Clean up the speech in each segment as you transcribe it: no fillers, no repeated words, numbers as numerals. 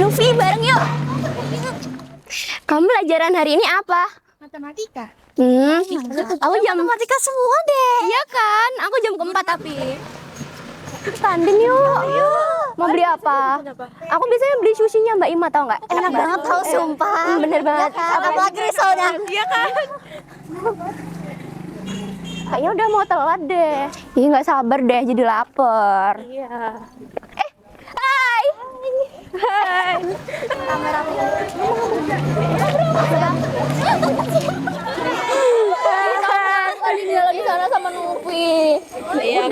Novi, bareng yuk. Kamu pelajaran hari ini apa? Matematika. Aku jam Matematika semua deh. Iya kan? Aku jam keempat tapi. Tanding yuk. Mau beli apa? Aku biasanya beli sushinya Mbak Ima, tau nggak? Enak banget tau, sumpah. Bener banget. Ya kan? Apalagi risolnya. Iya kan? Kayaknya udah mau telat deh. Ih, nggak sabar deh, jadi lapar. Iya. Hai. Hai. Kamera Dia lagi sana sama Nupi. Iya,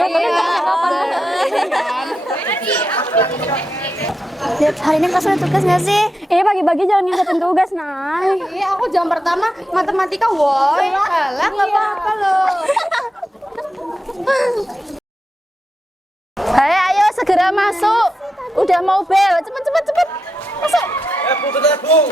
Lihat, hari ini kelas ada tugas nggak sih? pagi-pagi jangan ngingetin tugas, Nay. Iya, aku jam pertama matematika, woi. Salah, nggak apa-apa loh. Hai, ayo segera masuk. Udah mau bel. Cepet. Masuk. Bu.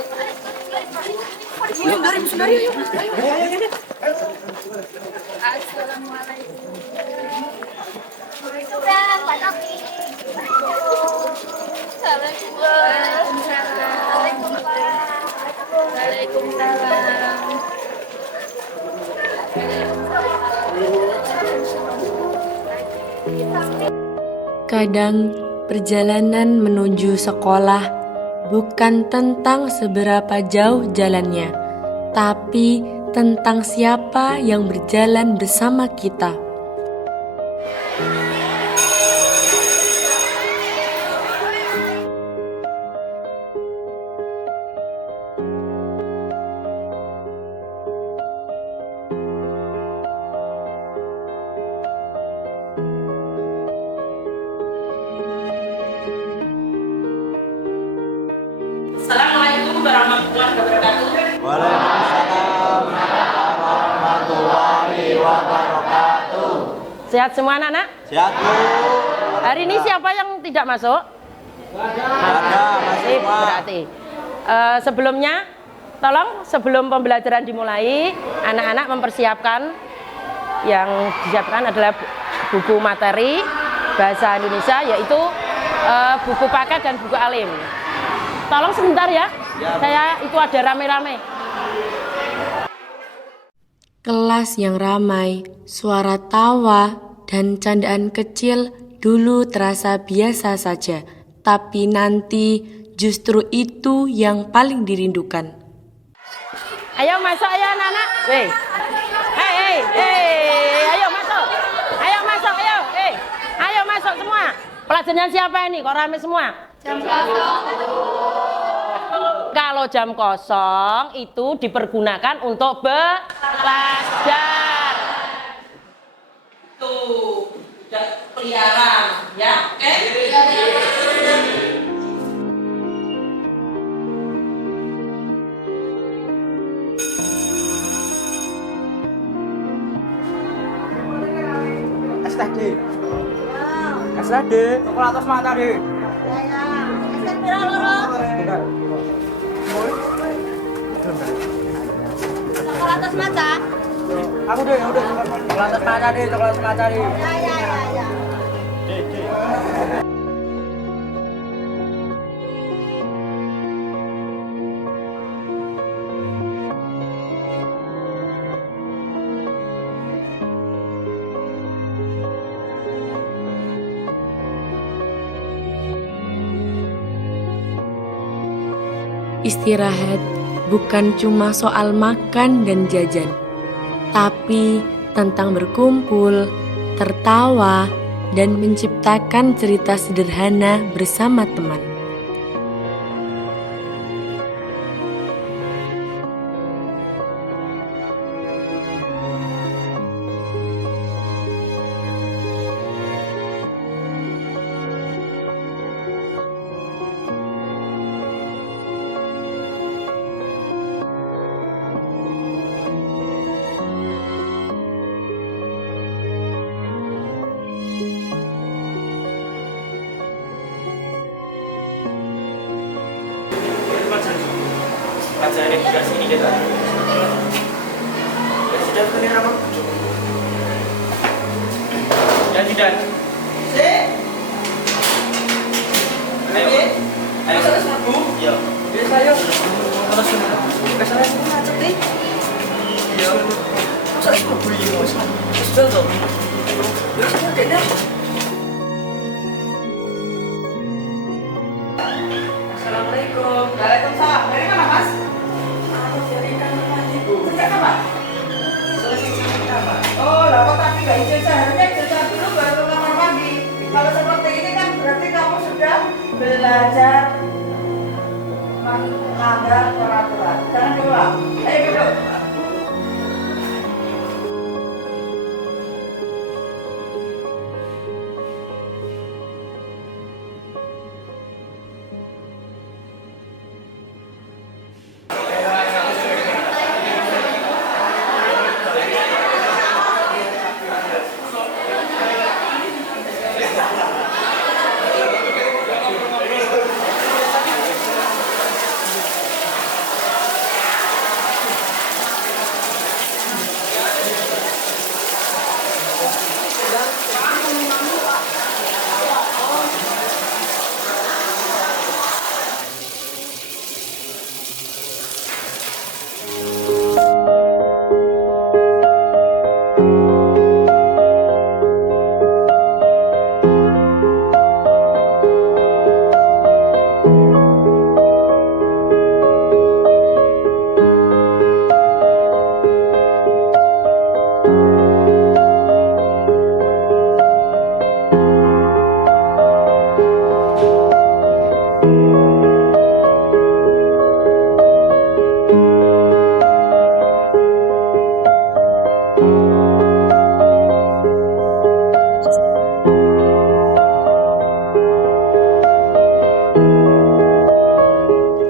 Kadang perjalanan menuju sekolah bukan tentang seberapa jauh jalannya, tapi tentang siapa yang berjalan bersama kita. Assalamualaikum warahmatullahi wabarakatuh. Waalaikumsalam warahmatullahi wabarakatuh. Sehat semua anak-anak? Sehat, Bu. Hari ini siapa yang tidak masuk? Ada, masih Sip, berarti. Sebelumnya, tolong sebelum pembelajaran dimulai, anak-anak mempersiapkan yang disiapkan adalah buku materi bahasa Indonesia, yaitu buku paket dan buku alim. Tolong sebentar ya, saya itu ada rame-rame. Kelas yang ramai, suara tawa, dan candaan kecil dulu terasa biasa saja, tapi nanti justru itu yang paling dirindukan. Ayo masuk ayo anak-anak. Hei, ayo masuk. Ayo masuk, ayo. Ayo masuk semua. Pelajarannya siapa ini? Kok rame semua? Jam kosong. Kalau jam kosong itu dipergunakan untuk belajar. Tuh, peliharaan ya, oke? STD, sekolah atas mata deh. Sekolah atas mata. Aku deh, udah sekolah atas mata deh, sekolah atas mata deh. Ya. Istirahat bukan cuma soal makan dan jajan, tapi tentang berkumpul, tertawa, dan menciptakan cerita sederhana bersama teman. Pelajaran edukasi ini kita. Ya sudah, ini nama. Dan tidak. Ayo. Ayo. Betul tuh. Terus mungkinnya. Assalamualaikum. Waalaikumsalam. Dari mana Mas? Aku dari kantor Ibu. Sejak kapan? Selesai kapan? Oh, lah kok tapi nggak ijazah? Harusnya ijazah dulu baru kamar mandi. Kalau seperti ini kan berarti kamu sudah belajar melanggar peraturan. Jangan diulang. Ayo duduk.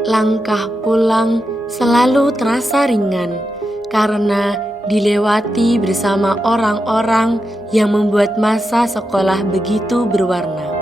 Langkah pulang selalu terasa ringan karena dilewati bersama orang-orang yang membuat masa sekolah begitu berwarna.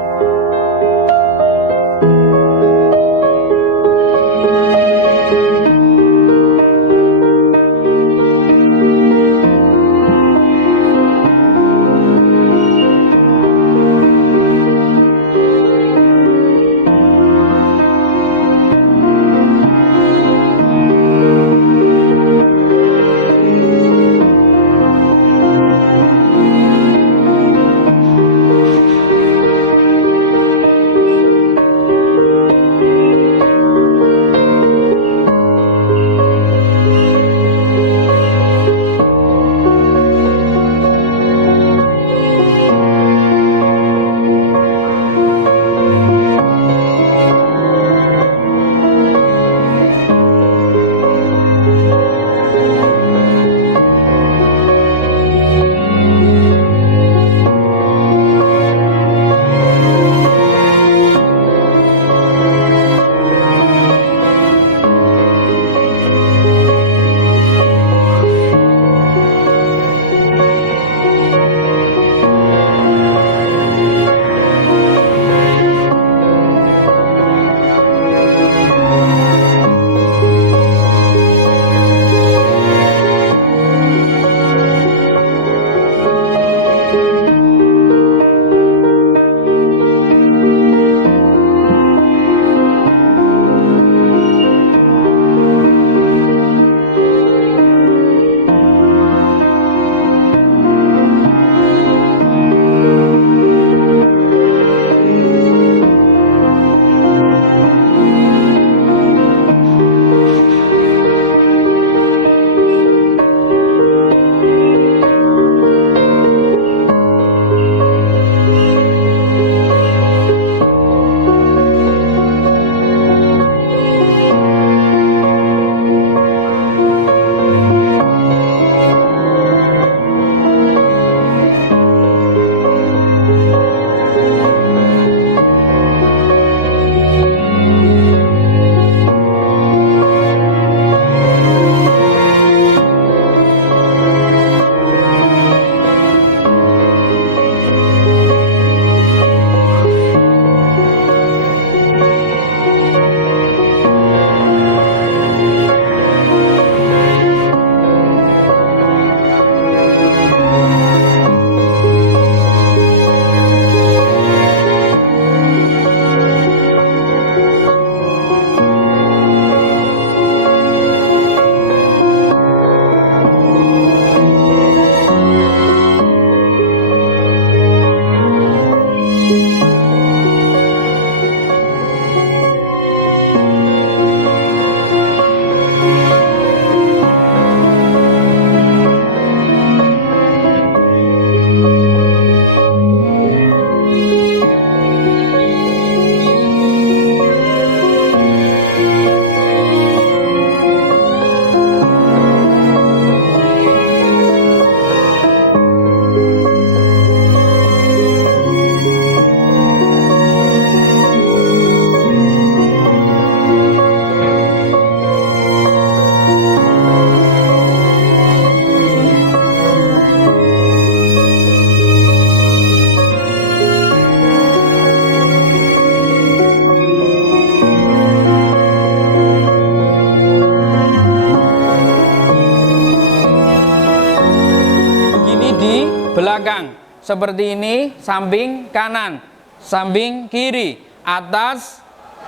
belakang. Seperti ini, samping kanan, samping kiri, atas,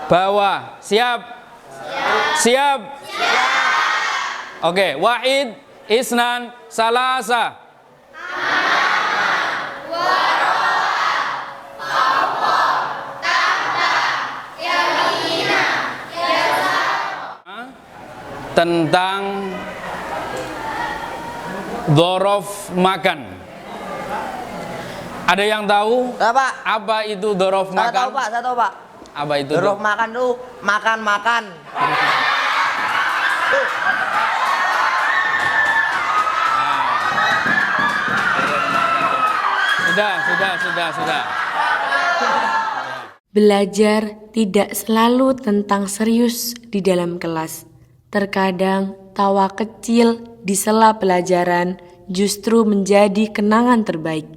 bawah. Siap? Siap. Oke, wahid, isnan, salasa. Tentang dhorof makan. Ada yang tahu Enggak, Pak. apa itu dhorof Saya tahu, makan? Pak. Saya tahu, Pak. Apa itu? Dhorof makan tuh makan-makan. Sudah. Belajar tidak selalu tentang serius di dalam kelas. Terkadang tawa kecil di sela pelajaran justru menjadi kenangan terbaik.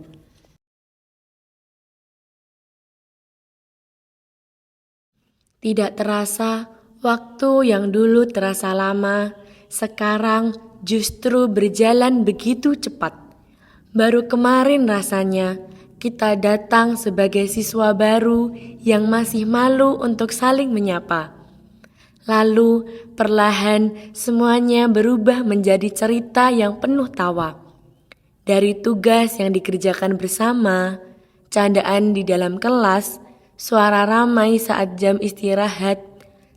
Tidak terasa, waktu yang dulu terasa lama, sekarang justru berjalan begitu cepat. Baru kemarin rasanya kita datang sebagai siswa baru yang masih malu untuk saling menyapa. Lalu perlahan semuanya berubah menjadi cerita yang penuh tawa. Dari tugas yang dikerjakan bersama, candaan di dalam kelas, suara ramai saat jam istirahat,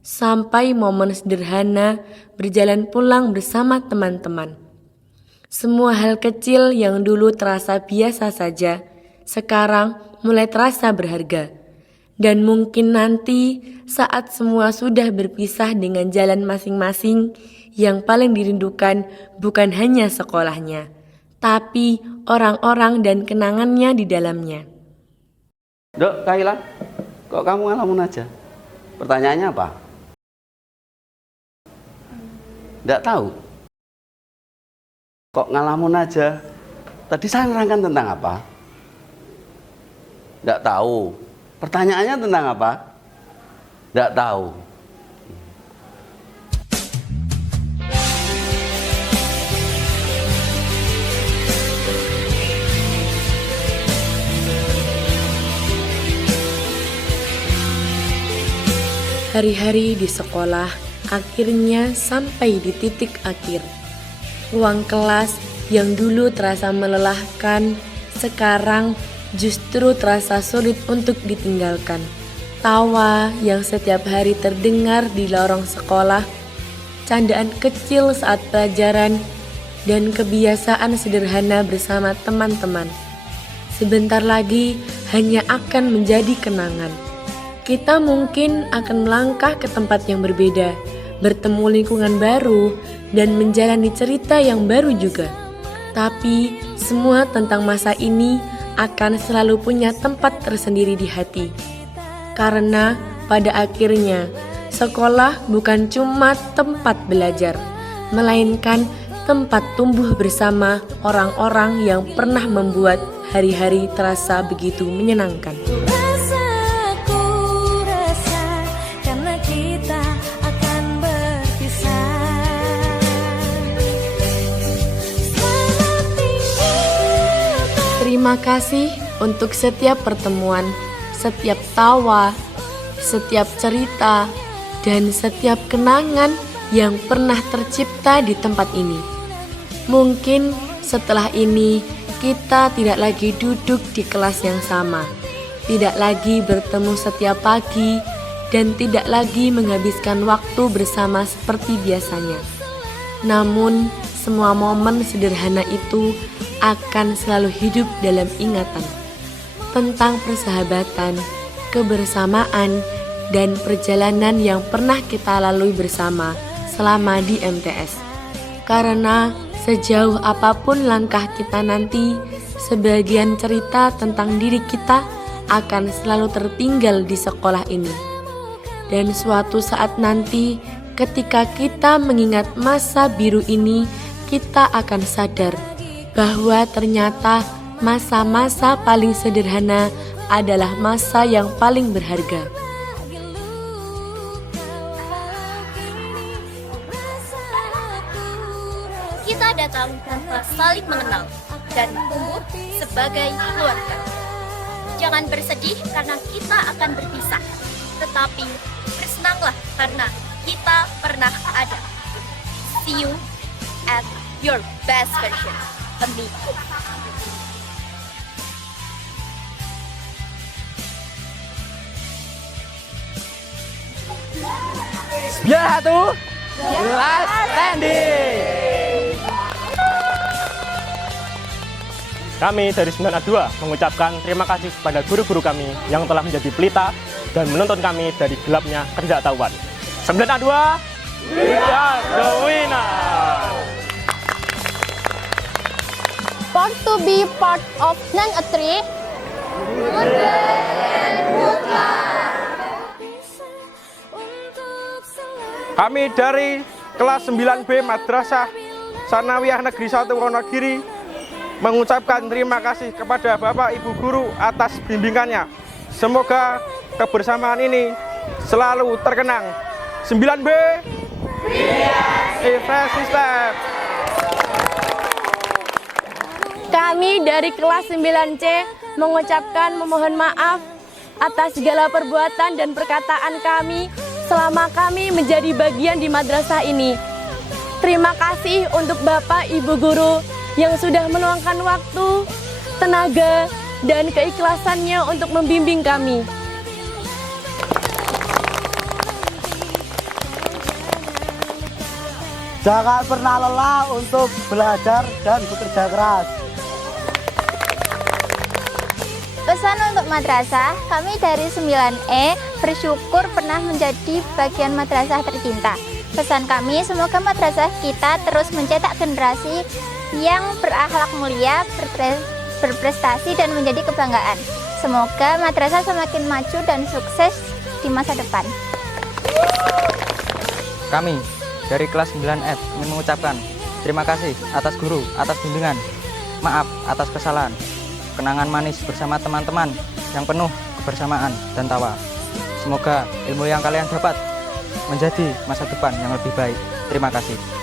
sampai momen sederhana berjalan pulang bersama teman-teman. Semua hal kecil yang dulu terasa biasa saja, sekarang mulai terasa berharga. Dan mungkin nanti saat semua sudah berpisah dengan jalan masing-masing, yang paling dirindukan bukan hanya sekolahnya, tapi orang-orang dan kenangannya di dalamnya. Dok, Kaila, kok kamu ngelamun aja? Pertanyaannya apa? Nggak tahu. Kok ngelamun aja? Tadi saya nerangkan tentang apa? Nggak tahu. Pertanyaannya tentang apa? Nggak tahu. Hari-hari di sekolah akhirnya sampai di titik akhir. Ruang kelas yang dulu terasa melelahkan, sekarang justru terasa sulit untuk ditinggalkan. Tawa yang setiap hari terdengar di lorong sekolah, candaan kecil saat pelajaran, dan kebiasaan sederhana bersama teman-teman. Sebentar lagi hanya akan menjadi kenangan. Kita mungkin akan melangkah ke tempat yang berbeda, bertemu lingkungan baru, dan menjalani cerita yang baru juga. Tapi semua tentang masa ini akan selalu punya tempat tersendiri di hati. Karena pada akhirnya, sekolah bukan cuma tempat belajar, melainkan tempat tumbuh bersama orang-orang yang pernah membuat hari-hari terasa begitu menyenangkan. Terima kasih untuk setiap pertemuan, setiap tawa, setiap cerita, dan setiap kenangan yang pernah tercipta di tempat ini. Mungkin setelah ini kita tidak lagi duduk di kelas yang sama, tidak lagi bertemu setiap pagi, dan tidak lagi menghabiskan waktu bersama seperti biasanya. Namun, semua momen sederhana itu akan selalu hidup dalam ingatan tentang persahabatan, kebersamaan, dan perjalanan yang pernah kita lalui bersama selama di MTS. Karena sejauh apapun langkah kita nanti, sebagian cerita tentang diri kita akan selalu tertinggal di sekolah ini. Dan suatu saat nanti, ketika kita mengingat masa biru ini, kita akan sadar bahwa ternyata masa-masa paling sederhana adalah masa yang paling berharga. Kita datang tanpa saling mengenal, dan tumbuh sebagai keluarga. Jangan bersedih karena kita akan berpisah, tetapi bersenanglah karena kita pernah ada. See you at your best version, amigo. Biar satu, kelas standing. Kami dari 9A2 mengucapkan terima kasih kepada guru-guru kami yang telah menjadi pelita dan menuntun kami dari gelapnya ketidaktahuan. 9A2, we are the winner! Want to be part of 9A3? Kami dari kelas 9B Madrasah Sanawiyah Negeri 1 Wonogiri mengucapkan terima kasih kepada Bapak Ibu Guru atas bimbingannya. Semoga kebersamaan ini selalu terkenang. 9B, System. Kami dari kelas 9C mengucapkan memohon maaf atas segala perbuatan dan perkataan kami selama kami menjadi bagian di madrasah ini. Terima kasih untuk Bapak Ibu Guru yang sudah meluangkan waktu, tenaga, dan keikhlasannya untuk membimbing kami. Jangan pernah lelah untuk belajar dan bekerja keras. Pesan untuk madrasah, kami dari 9E bersyukur pernah menjadi bagian madrasah tercinta. Pesan kami, semoga madrasah kita terus mencetak generasi yang berakhlak mulia, berprestasi dan menjadi kebanggaan. Semoga madrasah semakin maju dan sukses di masa depan. Kami dari kelas 9F ingin mengucapkan terima kasih atas guru, atas bimbingan. Maaf atas kesalahan. Kenangan manis bersama teman-teman yang penuh kebersamaan dan tawa. Semoga ilmu yang kalian dapat menjadi masa depan yang lebih baik. Terima kasih.